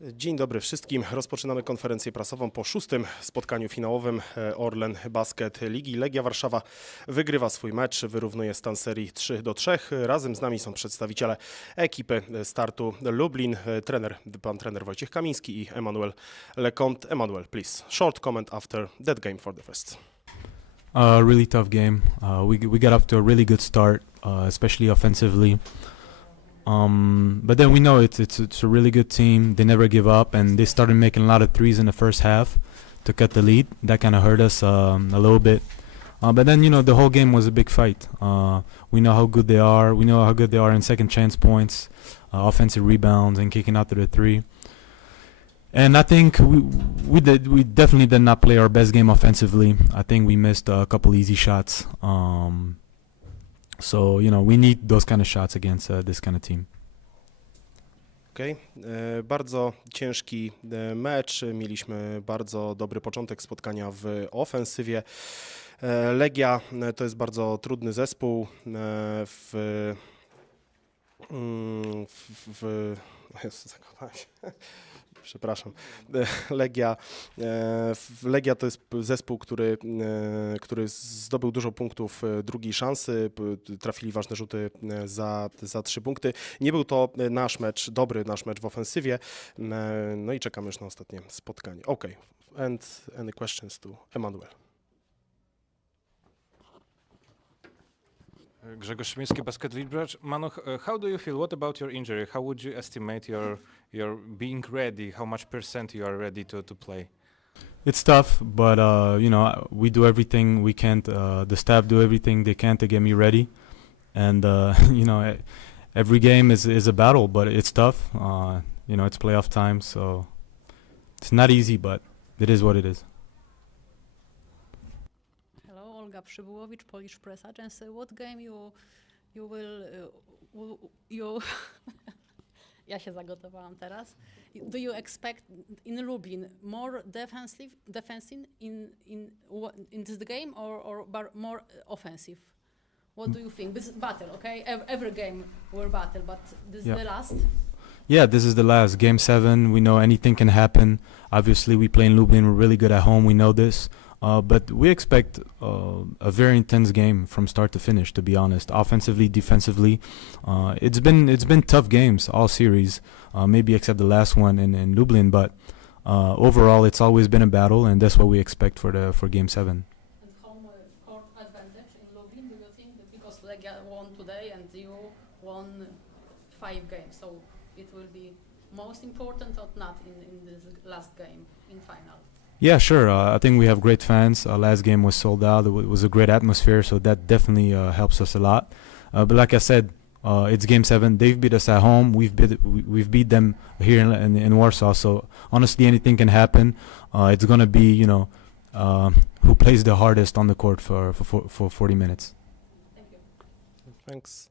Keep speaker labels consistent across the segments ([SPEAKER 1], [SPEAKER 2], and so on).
[SPEAKER 1] Dzień dobry wszystkim. Rozpoczynamy konferencję prasową po szóstym spotkaniu finałowym e, Orlen Basket Ligi. Legia Warszawa wygrywa swój mecz, wyrównuje stan serii 3 do 3. Razem z nami są przedstawiciele ekipy startu Lublin, e, trener, pan trener Wojciech Kamiński i Emanuel Lecomte. Emanuel, please, short comment after that game for the first.
[SPEAKER 2] Uh, really tough game. Uh, we we got off to a really good start, uh, especially offensively. Um, but then we know it's it's it's a really good team. They never give up, and they started making a lot of threes in the first half to cut the lead. That kind of hurt us um, a little bit. Uh, but then you know the whole game was a big fight. Uh, we know how good they are. We know how good they are in second chance points, uh, offensive rebounds, and kicking out to the three. And I think we we did we definitely did not play our best game offensively. I think we missed a couple easy shots. Um, so you know we need those kind of shots against uh, this kind of team.
[SPEAKER 1] Okej, e, Bardzo ciężki e, mecz. Mieliśmy bardzo dobry początek spotkania w ofensywie. E, Legia to jest bardzo trudny zespół. e, W, mm, w, w Przepraszam. E, Legia, e, Legia to jest zespół, który, e, który zdobył dużo punktów drugiej szansy. Trafili ważne rzuty za, za trzy punkty. Nie był to nasz mecz, dobry nasz mecz w ofensywie. No i czekamy już na ostatnie spotkanie. OK. And any questions to Emanuel?
[SPEAKER 3] Grzegorz Szymiński, Basket Bridge. Manu, how do you feel? What about your injury? How would you estimate your your being ready? How much percent you are ready to, to play?
[SPEAKER 2] It's tough, but uh, you know we do everything we can. Uh, the staff do everything they can to get me ready, and uh, you know every game is is a battle, but it's tough. Uh, you know it's playoff time, so it's not easy, but it is what it is.
[SPEAKER 4] Przybyłowicz, Polish Press Agency. What game you you will uh, you Ja się zagotowałam teraz. Do you expect in Lublin more defensive defensive in in in this game or or more offensive? What do you think? This is battle, okay? Ev- Every game we're battle, but this
[SPEAKER 2] Yeah.
[SPEAKER 4] is the last.
[SPEAKER 2] Yeah, this is the last game seven. We know anything can happen. Obviously, we play in Lublin. We're really good at home. We know this. Uh, but we expect uh, a very intense game from start to finish. To be honest, offensively, defensively, uh, it's been it's been tough games all series. Uh, maybe except the last one in, in Lublin, but uh, overall, it's always been a battle, and that's what we expect for the for game seven.
[SPEAKER 4] And home court advantage in Lublin, do you think? Because Legia won today and you won five games, so it will be most important or not in, in this last game, in final?
[SPEAKER 2] Yeah, sure. Uh, I think we have great fans. Our last game was sold out. It, w- it was a great atmosphere, so that definitely uh, helps us a lot. Uh, but like I said, uh, it's game seven. They've beat us at home. We've beat we- we've beat them here in, in, in Warsaw. So honestly, anything can happen. Uh, it's gonna be you know uh, who plays the hardest on the court for for, for, for 40 minutes.
[SPEAKER 4] Thank you.
[SPEAKER 1] Thanks.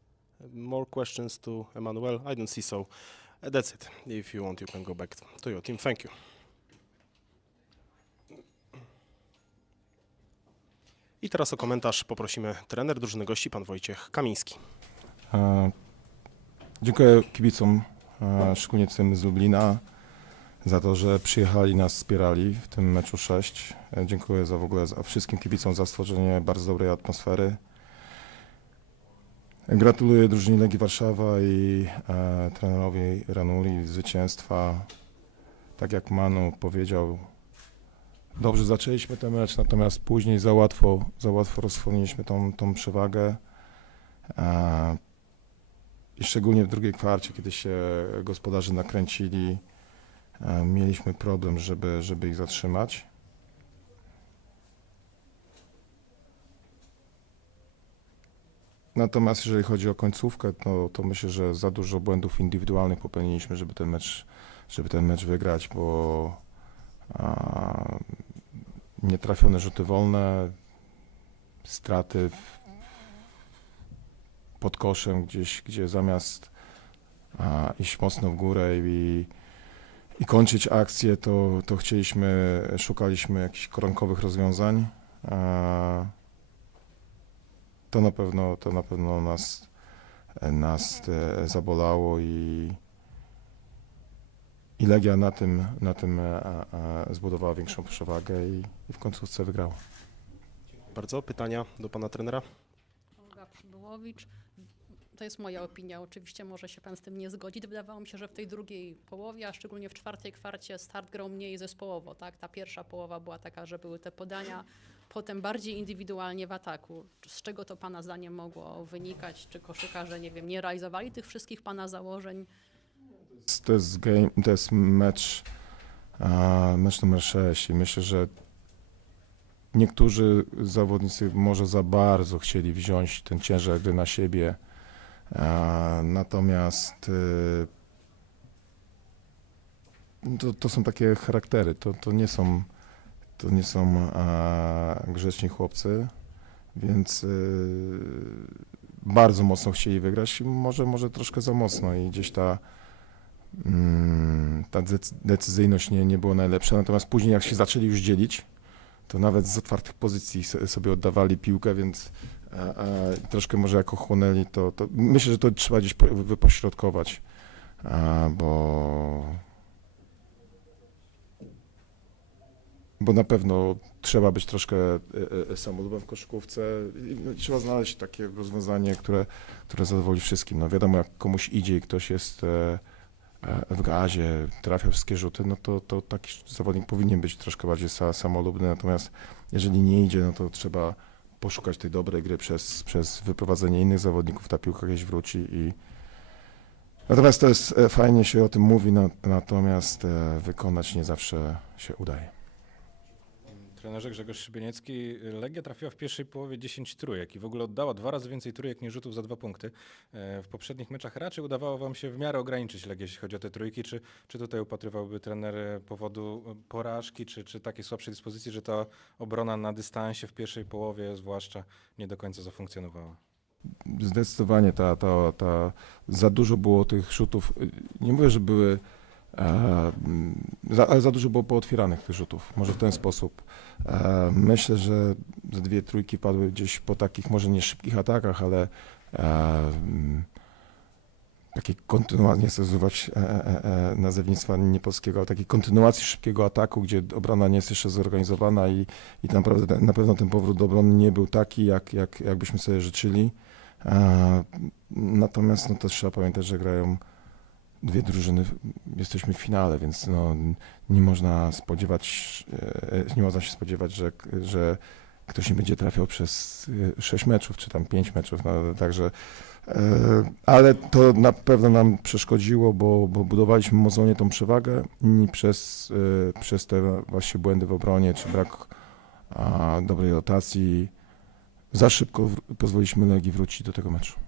[SPEAKER 1] More questions to Emmanuel? I don't see so. Uh, That's it. If you want, you can go back to your team. Thank you. I teraz o komentarz poprosimy trener drużyny gości, pan Wojciech Kamiński.
[SPEAKER 5] E, Dziękuję kibicom, e, szczególnie tym z Lublina, za to, że przyjechali, nas wspierali w tym meczu 6. E, Dziękuję za w ogóle za wszystkim kibicom za stworzenie bardzo dobrej atmosfery. Gratuluję drużynie Legii Warszawa i e, trenerowi Ranuli zwycięstwa. Tak jak Manu powiedział, dobrze zaczęliśmy ten mecz, natomiast później za łatwo, za łatwo rozwolniliśmy tą, tą przewagę. E, i szczególnie w drugiej kwarcie, kiedy się gospodarze nakręcili, e, mieliśmy problem, żeby, żeby ich zatrzymać. Natomiast jeżeli chodzi o końcówkę, to, myślę, że za dużo błędów indywidualnych popełniliśmy, żeby ten mecz, żeby ten mecz wygrać, bo nietrafione rzuty wolne, straty w, pod koszem gdzieś, gdzie zamiast a, iść mocno w górę i, i kończyć akcję, to, to chcieliśmy, szukaliśmy jakichś koronkowych rozwiązań. A, to na pewno, to na pewno nas, nas e, zabolało i, i Legia na tym, na tym e, e, zbudowała większą przewagę i, i w końcówce wygrała.
[SPEAKER 1] Bardzo. Pytania do pana trenera?
[SPEAKER 4] Olga Przybyłowicz. To jest moja opinia. Oczywiście może się pan z tym nie zgodzić. Wydawało mi się, że w tej drugiej połowie, a szczególnie w czwartej kwarcie, start grał mniej zespołowo. Tak? Ta pierwsza połowa była taka, że były te podania, potem bardziej indywidualnie w ataku. Z czego to pana zdaniem mogło wynikać? Czy koszykarze, nie wiem, nie realizowali tych wszystkich pana założeń?
[SPEAKER 5] To jest, game, to jest mecz, mecz numer 6 i myślę, że niektórzy zawodnicy może za bardzo chcieli wziąć ten ciężar gry na siebie, natomiast y, to, to są takie charaktery, to, to nie są, to nie są grzeczni chłopcy, więc y, bardzo mocno chcieli wygrać i może, może troszkę za mocno i gdzieś ta ta dec- decyzyjność nie, nie była najlepsza, natomiast później jak się zaczęli już dzielić, to nawet z otwartych pozycji sobie oddawali piłkę, więc a, a, troszkę może jak ochłonęli, to, to myślę, że to trzeba gdzieś po- wypośrodkować, a, bo bo na pewno trzeba być troszkę e, e, samolubem w koszykówce i no, trzeba znaleźć takie rozwiązanie, które, które zadowoli wszystkim. No wiadomo, jak komuś idzie i ktoś jest e, w gazie, trafia wszystkie rzuty, no to, to taki zawodnik powinien być troszkę bardziej sa, samolubny, natomiast jeżeli nie idzie, no to trzeba poszukać tej dobrej gry przez, przez wyprowadzenie innych zawodników, ta piłka gdzieś wróci i natomiast to jest, e, fajnie się o tym mówi, na, natomiast e, wykonać nie zawsze się udaje.
[SPEAKER 3] Trenerze Grzegorz Szybieniecki, Legia trafiła w pierwszej połowie 10 trójek i w ogóle oddała dwa razy więcej trójek niż rzutów za dwa punkty. E, W poprzednich meczach raczej udawało wam się w miarę ograniczyć Legię, jeśli chodzi o te trójki. Czy, czy tutaj upatrywałby trener e, powodu e, porażki, czy, czy takiej słabszej dyspozycji, że ta obrona na dystansie w pierwszej połowie zwłaszcza nie do końca zafunkcjonowała?
[SPEAKER 5] Zdecydowanie ta, ta, ta, za dużo było tych rzutów. Nie mówię, że były, e, za, ale za dużo było pootwieranych tych rzutów. Może w ten sposób. E, myślę, że ze dwie trójki padły gdzieś po takich, może nie szybkich atakach, ale e, mm, takiej kontynuacji, nie chcę używać e, e, e, nazewnictwa niepolskiego, ale takiej kontynuacji szybkiego ataku, gdzie obrona nie jest jeszcze zorganizowana i, i naprawdę na pewno ten powrót do obrony nie był taki, jak, jak, jak byśmy sobie życzyli. E, Natomiast no, też trzeba pamiętać, że grają dwie drużyny, jesteśmy w finale, więc no, nie można spodziewać, e, nie można się spodziewać, że, że ktoś nie będzie trafiał przez e, sześć meczów, czy tam pięć meczów, no, także e, ale to na pewno nam przeszkodziło, bo, bo budowaliśmy mozolnie tą przewagę i przez, e, przez te właśnie błędy w obronie, czy brak dobrej rotacji, za szybko pozwoliliśmy Legii wrócić do tego meczu.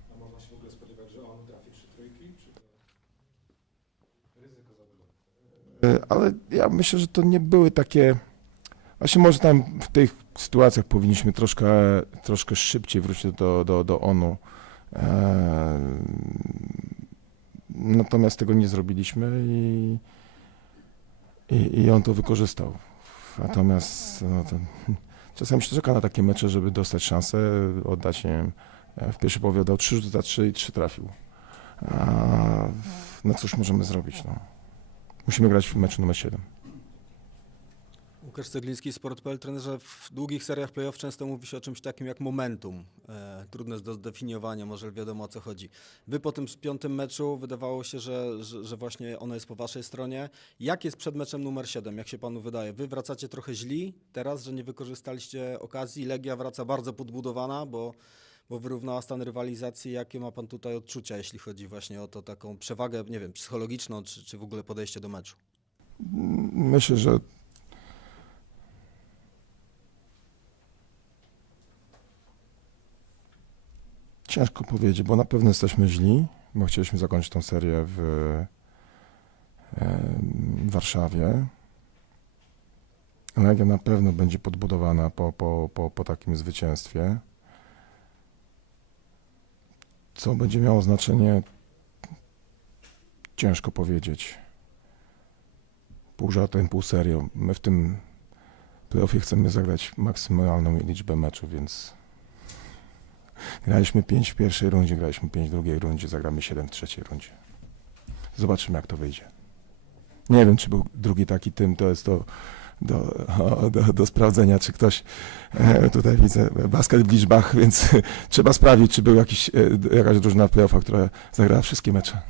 [SPEAKER 5] Ale ja myślę, że to nie były takie. Właśnie może tam w tych sytuacjach powinniśmy troszkę, troszkę szybciej wrócić do, do, do ONU. E, natomiast tego nie zrobiliśmy i, i, i on to wykorzystał. Natomiast no, to, czasami się czeka na takie mecze, żeby dostać szansę, oddać, nie wiem, e, w pierwszej połowie oddał trzy rzuty za trzy i trzy trafił. A, no cóż możemy zrobić, no. Musimy grać w meczu numer 7.
[SPEAKER 6] Łukasz Cegliński, Sport.pl. Trenerze, w długich seriach playoff często mówi się o czymś takim jak momentum. E, trudne do zdefiniowania, może wiadomo o co chodzi. Wy po tym piątym meczu wydawało się, że, że, że właśnie ono jest po waszej stronie. Jak jest przed meczem numer 7, jak się panu wydaje? Wy wracacie trochę źli teraz, że nie wykorzystaliście okazji. Legia wraca bardzo podbudowana, bo, bo wyrównała stan rywalizacji. Jakie ma pan tutaj odczucia, jeśli chodzi właśnie o to taką przewagę, nie wiem, psychologiczną, czy, czy w ogóle podejście do meczu?
[SPEAKER 5] Myślę, że ciężko powiedzieć, bo na pewno jesteśmy źli, bo chcieliśmy zakończyć tą serię w, em, w Warszawie. Legia na pewno będzie podbudowana po, po, po, po takim zwycięstwie. Co będzie miało znaczenie, ciężko powiedzieć pół żartem, pół serio. My w tym playoffie chcemy zagrać maksymalną liczbę meczów, więc graliśmy 5 w pierwszej rundzie, graliśmy 5 w drugiej rundzie, zagramy 7 w trzeciej rundzie. Zobaczymy, jak to wyjdzie. Nie wiem, czy był drugi taki tym, to jest do, do, do, do sprawdzenia, czy ktoś e, tutaj widzę basket w liczbach, więc trzeba sprawdzić, czy był jakiś, e, jakaś drużyna w playoffach, która zagrała wszystkie mecze.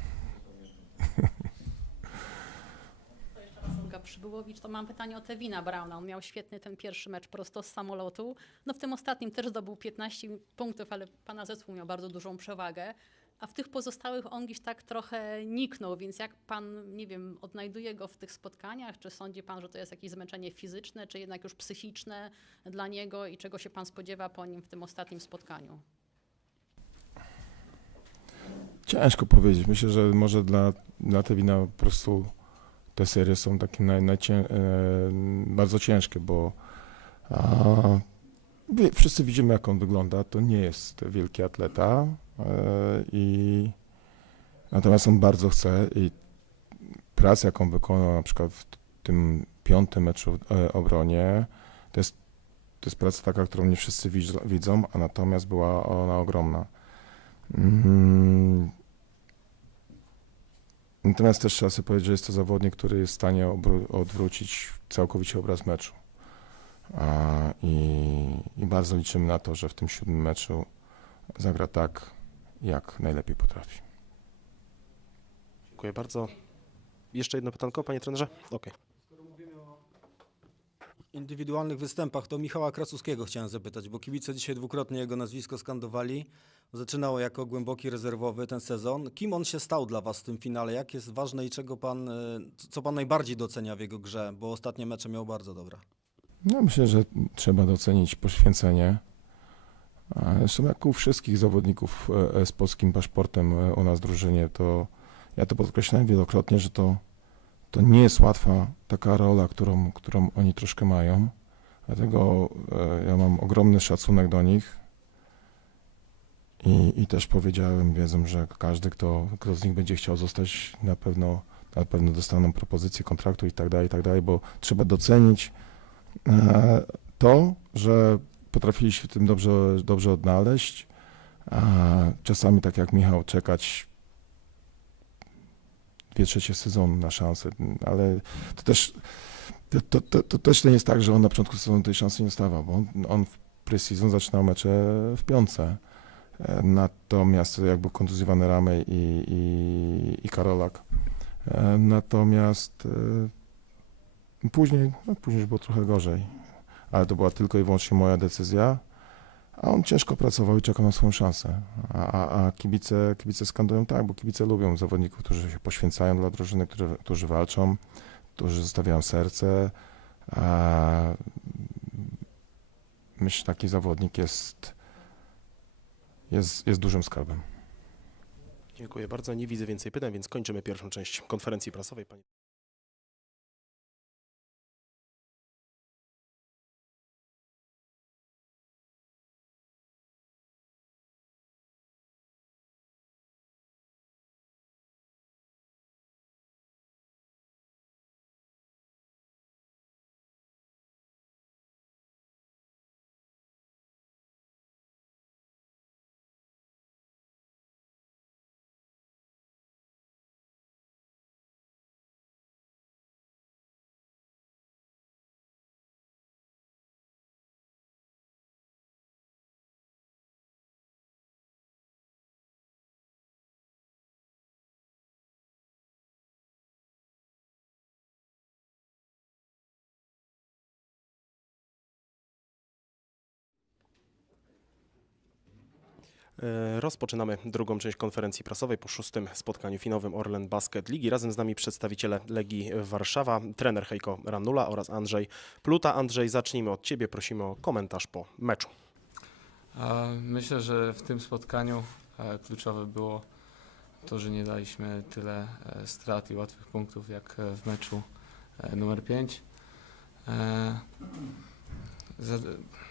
[SPEAKER 4] Przybyłowicz, to mam pytanie o Tevina Brauna. On miał świetny ten pierwszy mecz prosto z samolotu. No w tym ostatnim też zdobył 15 punktów, ale pana zespół miał bardzo dużą przewagę. A w tych pozostałych on gdzieś tak trochę niknął, więc jak pan, nie wiem, odnajduje go w tych spotkaniach? Czy sądzi pan, że to jest jakieś zmęczenie fizyczne, czy jednak już psychiczne dla niego i czego się pan spodziewa po nim w tym ostatnim spotkaniu?
[SPEAKER 5] Ciężko powiedzieć. Myślę, że może dla, dla Tewina po prostu te serie są takie naj, najcię, e, bardzo ciężkie, bo a, wszyscy widzimy, jak on wygląda. To nie jest wielki atleta i natomiast on bardzo chce i praca, jaką wykonał na przykład w tym piątym meczu e, obronie, to jest, to jest praca taka, którą nie wszyscy widzą, a natomiast była ona ogromna. Mm. Natomiast też trzeba sobie powiedzieć, że jest to zawodnik, który jest w stanie odwrócić całkowicie obraz meczu. I, I bardzo liczymy na to, że w tym siódmym meczu zagra tak, jak najlepiej potrafi.
[SPEAKER 1] Dziękuję bardzo. Jeszcze jedno pytanko, panie trenerze? Okej.
[SPEAKER 6] indywidualnych występach, to Michała Krasuskiego chciałem zapytać, bo kibice dzisiaj dwukrotnie jego nazwisko skandowali. Zaczynał jako głęboki rezerwowy ten sezon. Kim on się stał dla Was w tym finale? Jak jest ważne i czego pan, e, co pan najbardziej docenia w jego grze? Bo ostatnie mecze miał bardzo dobre.
[SPEAKER 5] No, myślę, że trzeba docenić poświęcenie. Zresztą jak u wszystkich zawodników e, z polskim paszportem e, u nas drużynie, to ja to podkreślałem wielokrotnie, że to, to nie jest łatwa taka rola, którą, którą oni troszkę mają. Dlatego e, ja mam ogromny szacunek do nich. I, I też powiedziałem, wiedzą, że każdy, kto, kto z nich będzie chciał zostać, na pewno, na pewno dostaną propozycję kontraktu i tak dalej, i tak dalej, bo trzeba docenić e, to, że potrafili się w tym dobrze, dobrze odnaleźć. A czasami, tak jak Michał, czekać dwie trzecie sezonu na szansę, ale to też, to, to, to, to też nie jest tak, że on na początku sezonu tej szansy nie dostawał, bo on, on w pre-season zaczynał mecze w piątce. E, Natomiast jak był kontuzjowany Ramej i, i, i Karolak. Natomiast e, później, no później już było trochę gorzej, ale to była tylko i wyłącznie moja decyzja, a on ciężko pracował i czekał na swoją szansę. A, a, a kibice, kibice skandują tak, bo kibice lubią zawodników, którzy się poświęcają dla drużyny, którzy, którzy walczą, którzy zostawiają serce. A myślę, że taki zawodnik jest, jest, jest dużym skarbem.
[SPEAKER 1] Dziękuję bardzo. Nie widzę więcej pytań, więc kończymy pierwszą część konferencji prasowej. Panie Rozpoczynamy drugą część konferencji prasowej po szóstym spotkaniu finowym Orlen Basket Ligi. Razem z nami przedstawiciele Legii Warszawa, trener Hejko Ranula oraz Andrzej Pluta. Andrzej, zacznijmy od Ciebie. Prosimy o komentarz po meczu.
[SPEAKER 7] A Myślę, że w tym spotkaniu e, kluczowe było to, że nie daliśmy tyle e, strat i łatwych punktów jak e, w meczu e, numer 5.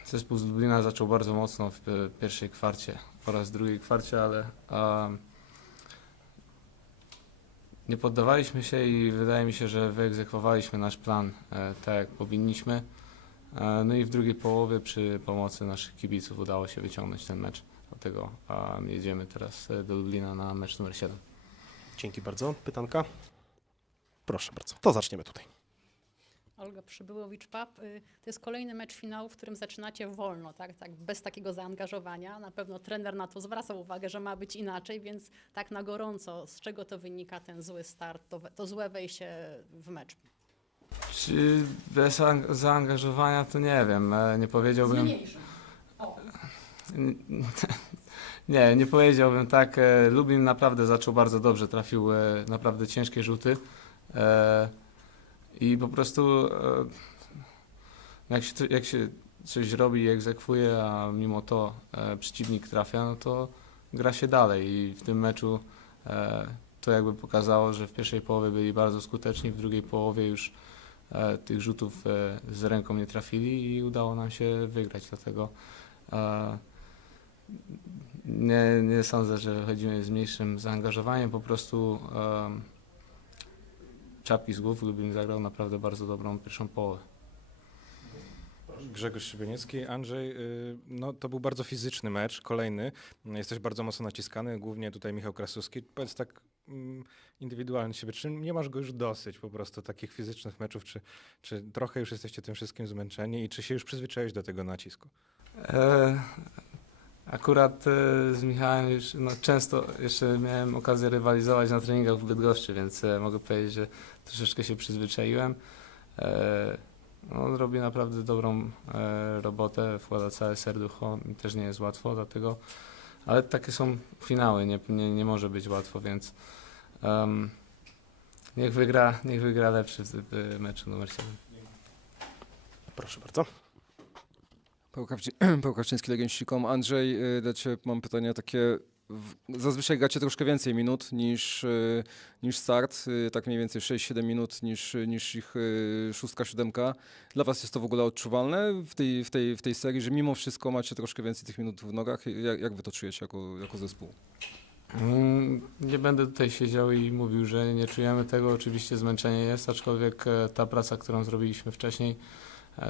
[SPEAKER 7] Zespół z Lublina zaczął bardzo mocno w pi- pierwszej kwarcie oraz drugiej kwarcie, ale a, nie poddawaliśmy się i wydaje mi się, że wyegzekwowaliśmy nasz plan e, tak jak powinniśmy. E, No i w drugiej połowie przy pomocy naszych kibiców udało się wyciągnąć ten mecz. Dlatego a, jedziemy teraz e, do Lublina na mecz numer 7.
[SPEAKER 1] Dzięki bardzo. Pytanka? Proszę bardzo, to zaczniemy tutaj.
[SPEAKER 4] Olga Przybyłowicz-Pap, y, to jest kolejny mecz finału, w którym zaczynacie wolno, tak? tak? Bez takiego zaangażowania. Na pewno trener na to zwraca uwagę, że ma być inaczej, więc tak na gorąco, z czego to wynika ten zły start, to, to złe wejście w mecz?
[SPEAKER 7] Czy bez zaang- zaangażowania to nie wiem, e, nie powiedziałbym... Nie, nie powiedziałbym tak. E, Lubin naprawdę zaczął bardzo dobrze, trafił e, naprawdę ciężkie rzuty. I po prostu e, jak się, jak się coś robi i egzekwuje, a mimo to e, przeciwnik trafia, no to gra się dalej. I w tym meczu e, to jakby pokazało, że w pierwszej połowie byli bardzo skuteczni, w drugiej połowie już tych rzutów z ręką nie trafili i udało nam się wygrać. Dlatego nie, nie sądzę, że chodzimy z mniejszym zaangażowaniem, po prostu czapki z głów, Lubin zagrał naprawdę bardzo dobrą pierwszą połowę.
[SPEAKER 3] Grzegorz Szybieniecki, Andrzej, y, no to był bardzo fizyczny mecz, kolejny. Jesteś bardzo mocno naciskany, głównie tutaj Michał Krasuski. Powiedz tak mm, indywidualnie siebie, czy nie masz go już dosyć po prostu takich fizycznych meczów, czy, czy trochę już jesteście tym wszystkim zmęczeni i czy się już przyzwyczaiłeś do tego nacisku?
[SPEAKER 7] E, akurat e, z Michałem już no, często jeszcze miałem okazję rywalizować na treningach w Bydgoszczy, więc e, mogę powiedzieć, że troszeczkę się przyzwyczaiłem. E, no, on robi naprawdę dobrą e, robotę, wkłada całe serducho, mi też nie jest łatwo, dlatego, ale takie są finały, nie, nie, nie może być łatwo, więc niech, wygra, niech wygra lepszy w, w meczu numer 7.
[SPEAKER 1] Proszę bardzo.
[SPEAKER 8] Paweł Kawczy- Kawczyński. Andrzej, y, do Ciebie mam pytanie takie. Zazwyczaj gracie troszkę więcej minut niż, y, niż start, y, tak mniej więcej 6-7 minut niż, niż ich szóstka, siódemka. Dla Was jest to w ogóle odczuwalne w tej, w tej, w tej serii, że mimo wszystko macie troszkę więcej tych minut w nogach? Jak, jak Wy to czujecie jako, jako zespół?
[SPEAKER 7] Mm, Nie będę tutaj siedział i mówił, że nie czujemy tego. Oczywiście zmęczenie jest, aczkolwiek e, ta praca, którą zrobiliśmy wcześniej,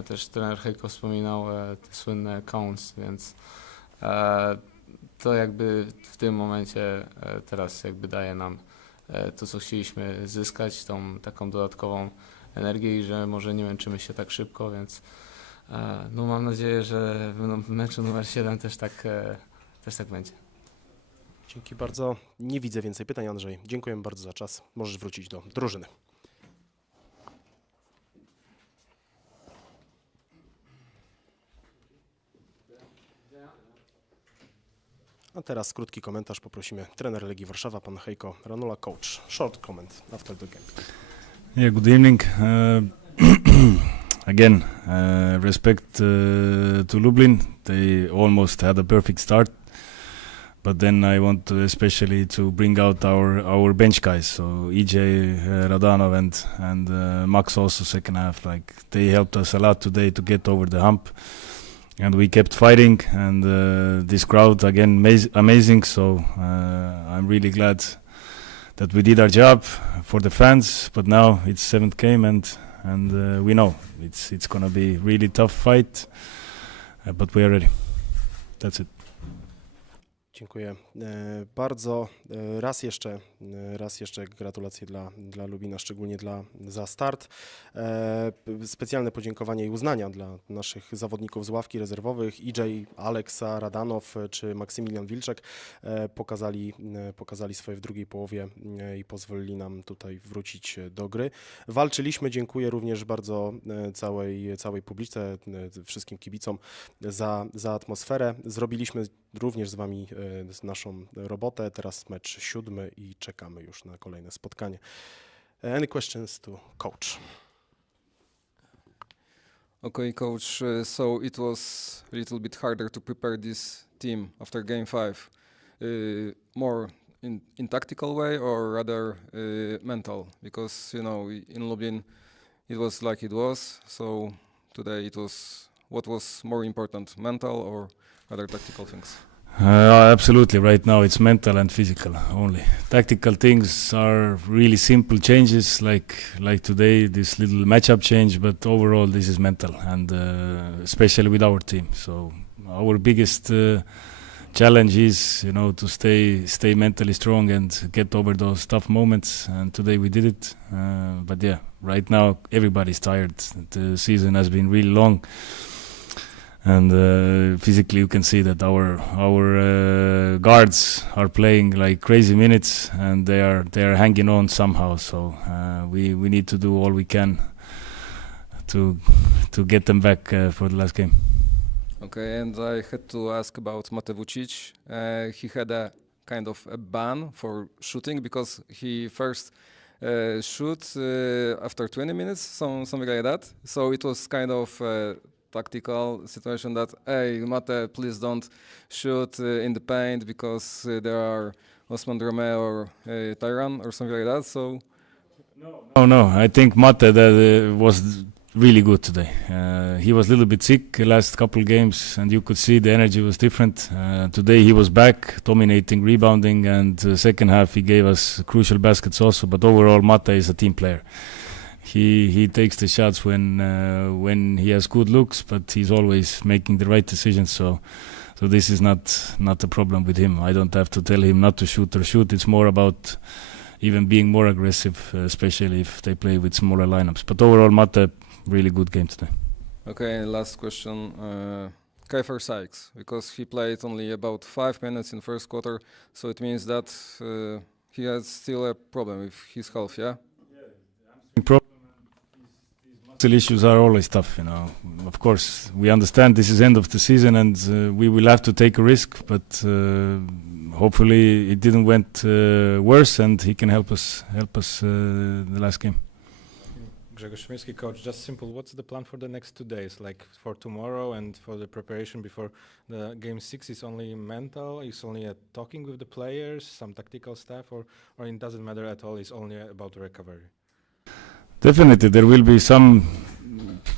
[SPEAKER 7] też trener Hejko wspominał e, te słynne counts, więc e, to jakby w tym momencie e, teraz jakby daje nam e, to, co chcieliśmy zyskać, tą taką dodatkową energię i że może nie męczymy się tak szybko, więc e, no mam nadzieję, że w meczu numer 7 też tak, e, też tak będzie.
[SPEAKER 1] Dzięki bardzo. Nie widzę więcej pytań, Andrzej. Dziękuję bardzo za czas. Możesz wrócić do drużyny. A teraz krótki komentarz poprosimy trener Legii Warszawa, pan Hejko Ranula, coach. Short comment after the game.
[SPEAKER 9] Yeah, good evening. Uh, again, uh, respect uh, to Lublin. They almost had a perfect start, but then I want to especially to bring out our our bench guys. So EJ uh, Radanov and and uh, Max also second half. Like they helped us a lot today to get over the hump, and we kept fighting. And uh, this crowd again amaz- amazing. So uh, I'm really glad that we did our job for the fans. But now it's seventh game, and and uh, we know it's it's gonna be really tough fight, uh, but we are ready. That's it.
[SPEAKER 1] Dziękuję e, bardzo. E, Raz jeszcze, e, raz jeszcze gratulacje dla, dla Lubina, szczególnie dla, za start. Specjalne podziękowanie i uznania dla naszych zawodników z ławki rezerwowych, EJ, Aleksa, Radanow czy Maksymilian Wilczek pokazali, pokazali swoje w drugiej połowie i pozwolili nam tutaj wrócić do gry. Walczyliśmy, dziękuję również bardzo całej, całej publiczce, wszystkim kibicom za, za atmosferę. Zrobiliśmy również z Wami e, z naszą robotę. Teraz mecz siódmy i czekamy już na kolejne spotkanie. Any questions to coach?
[SPEAKER 8] Okay, coach. Uh, so it was a little bit harder to prepare this team after game five. Uh, more in, in tactical way or rather uh, mental? Because you know in Lublin it was like it was. So today it was what was more important, mental or other tactical things?
[SPEAKER 9] Uh, absolutely. Right now it's mental and physical only. Tactical things are really simple changes, like like today this little matchup change. But overall, this is mental, and uh, especially with our team. So our biggest uh, challenge is, you know, to stay stay mentally strong and get over those tough moments. And today we did it. Uh, but yeah, right now everybody's tired. The season has been really long, and uh, physically you can see that our our uh, guards are playing like crazy minutes, and they are they are hanging on somehow. So uh, we we need to do all we can to to get them back uh, for the last game.
[SPEAKER 8] Okay, and I had to ask about Mate Vucic. Uh, he had a kind of a ban for shooting because he first uh, shoot uh, after 20 minutes, some, something like that. So it was kind of a tactical situation that, hey, Mate, please don't shoot uh, in the paint because uh, there are Osman Romeo or uh, Tyran or something like that. So
[SPEAKER 9] no no, I think Mate that, uh, was really good today. Uh, he was a little bit sick last couple games, and you could see the energy was different. Uh, today he was back, dominating, rebounding, and second half he gave us crucial baskets also. But overall, Mate is a team player. He he takes the shots when uh, when he has good looks, but he's always making the right decisions. So. So this is not not a problem with him. I don't have to tell him not to shoot or shoot. It's more about even being more aggressive, uh, especially if they play with smaller lineups. But overall, Mate, really good game today.
[SPEAKER 8] Okay, last question. Uh, Sykes, because he played only about five minutes in first quarter, so it means that uh, he has still a problem with his health, yeah?
[SPEAKER 9] Muscle issues are always tough, you know. Of course, we understand this is end of the season and uh, we will have to take a risk, but uh, hopefully it didn't went uh, worse and he can help us help us uh, the last game.
[SPEAKER 3] Grzegorz Szymiecki, coach, just simple, what's the plan for the next two days? Like for tomorrow and for the preparation before the game six is only mental, is only a talking with the players, some tactical stuff, or, or it doesn't matter at all, it's only about recovery?
[SPEAKER 9] Definitely, there will be some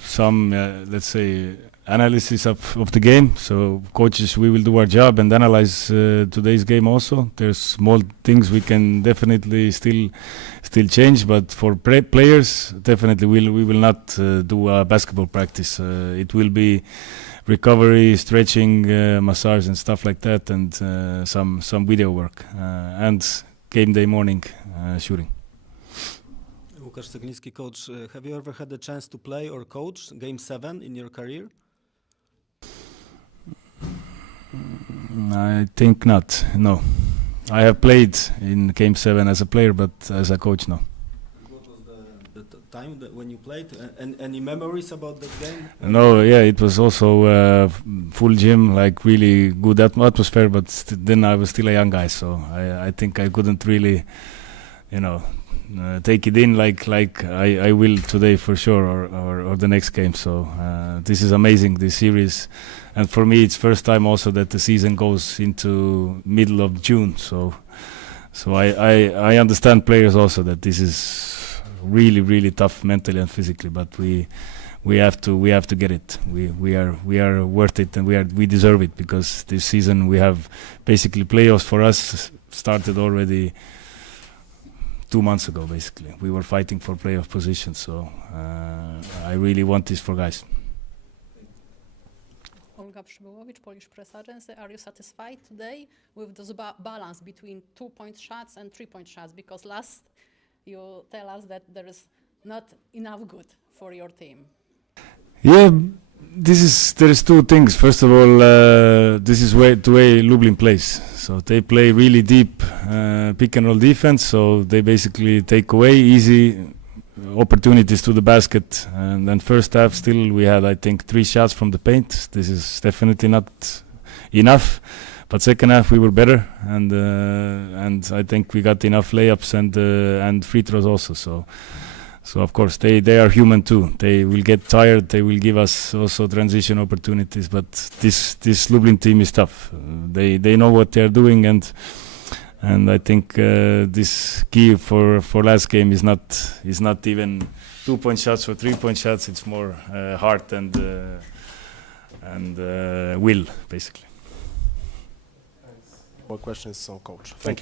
[SPEAKER 9] some uh, let's say analysis of, of the game. So coaches, we will do our job and analyze uh, today's game also. There's small things we can definitely still still change, but for players, definitely we'll, we will not uh, do a basketball practice. Uh, it will be recovery, stretching, uh, massage, and stuff like that, and uh, some some video work uh, and game day morning shooting.
[SPEAKER 6] Łukasz Cegliński, coach, have you ever had a chance to play or coach Game 7 in your career?
[SPEAKER 9] I think not. No, I have played in Game Seven as a player, but as a coach, no.
[SPEAKER 6] What was the, the time when you played? And any memories about that game?
[SPEAKER 9] No, yeah, it was also uh, full gym, like really good atmosphere. But then I was still a young guy, so I, I think I couldn't really, you know, uh, take it in like like I, I will today for sure, or, or, or the next game. So uh, this is amazing, this series, and for me it's first time also that the season goes into middle of June. So so I, I, I understand players also that this is really really tough mentally and physically, but we we have to we have to get it. We we are we are worth it and we are we deserve it because this season we have basically playoffs for us started already two months ago. Basically, we were fighting for playoff position. So uh, I really want this for guys.
[SPEAKER 4] Olga Przybyłowicz, Polish Press Agency. Are you satisfied today with this ba- balance between two-point shots and three-point shots? Because last you tell us that there is not enough good for your team.
[SPEAKER 9] Yeah, this is there is two things. First of all, uh, this is way the way Lublin plays. So they play really deep uh, pick and roll defense. So they basically take away easy opportunities to the basket. And then first half, still we had I think three shots from the paint. This is definitely not enough. But second half we were better, and uh, and I think we got enough layups and uh, and free throws also. So. So of course they, they are human too. They will get tired. They will give us also transition opportunities. But this this Lublin team is tough. Uh, they they know what they are doing, and and I think uh, this key for for last game is not is not even two point shots or three point shots. It's more uh, heart and uh, and uh, will basically.
[SPEAKER 1] More questions on coach. Thank you.